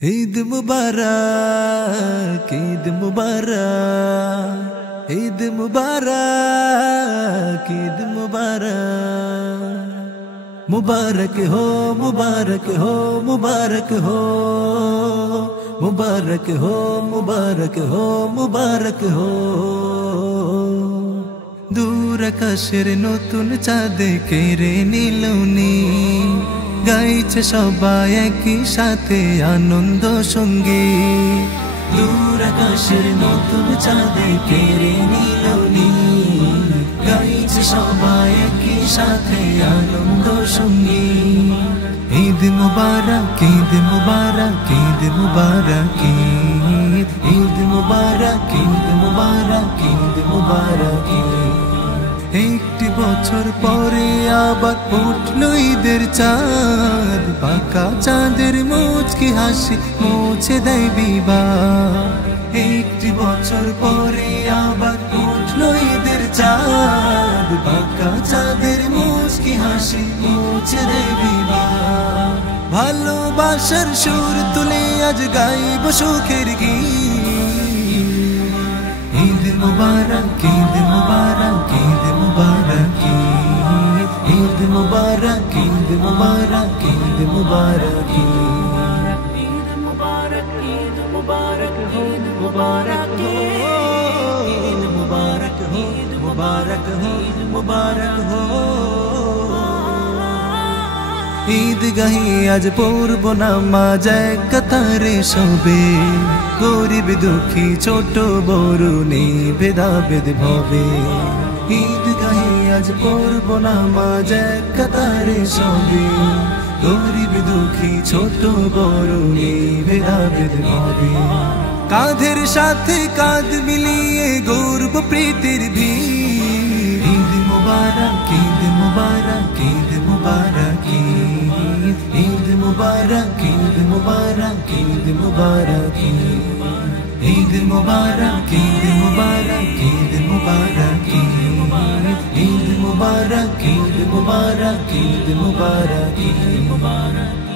ঈদ মুবারক, ঈদ মুবারক, ঈদ মুবারক, ঈদ মুবারক। মুবারক হো, মুবারক হো, মুবারক হো, মুবারক হো, মুবারক হো, মুবারক হো। দূর আকাশের নতুন চাঁদে কেড়ে নিলনি, গাইছে সবাই একই সাথে আনন্দ সঙ্গী। দূর আকাশের নতুন চাঁদে কেড়ে নিলনি, গাইছে সবাই একই সাথে আনন্দ সঙ্গী। ঈদ মুবারক, ঈদ মুবারক, ঈদ মুবারক, ঈদ মুবারক, ঈদ মুবারক, ঈদ মুবারক। একটি বছর পরে আবার উঠলো ঈদের চাঁদ, পাকা চাঁদের মুচকি হাসি মুছে দেয় বিবাহ। একটি বছর পরে আবার উঠলো ঈদের চাঁদ, পাকা চাঁদের মুচকি হাসি মুছে দেয় বিবাহ। ভালোবাসার সুর তুলে আজ গাইব সুখের গীত। ঈদ মুবারক, ঈদ মুবারক, ঈদ মুবারক, ঈদ মুবারক, ঈদ মুবারক, ঈদ মুবারক, ঈদ মুবারক, ঈদ মুবারক, ঈদ মুবারক, ঈদ মুবারক, ঈদ মুবারক, ঈদ মুবারক হো। ঈদ গাহি আজ পড়ব নামাজ এক কাতারে সবে, গরিব দুঃখী ছোট বড় নেই ভেদাভেদ ভবে। ঈদ গাহি আজ পড়ব নামাজ এক কাতারে সবে, গরিব দুঃখী ছোট বড় নেই ভেদাভেদ ভবে। কাঁধের সাথে কাঁধ মিলিয়ে গর্ব প্রীতির ভিড়। ঈদ মুবারক, ঈদ মুবারক, ঈদ মুবারক, ঈদ মুবারক, ঈদ মুবারক, ঈদ মুবারক, ঈদ মুবারক, ঈদ মুবারক, ঈদ মুবারক, ঈদ মুবারক, ঈদ মুবারক, ঈদ মুবারক, ঈদ মুবারক।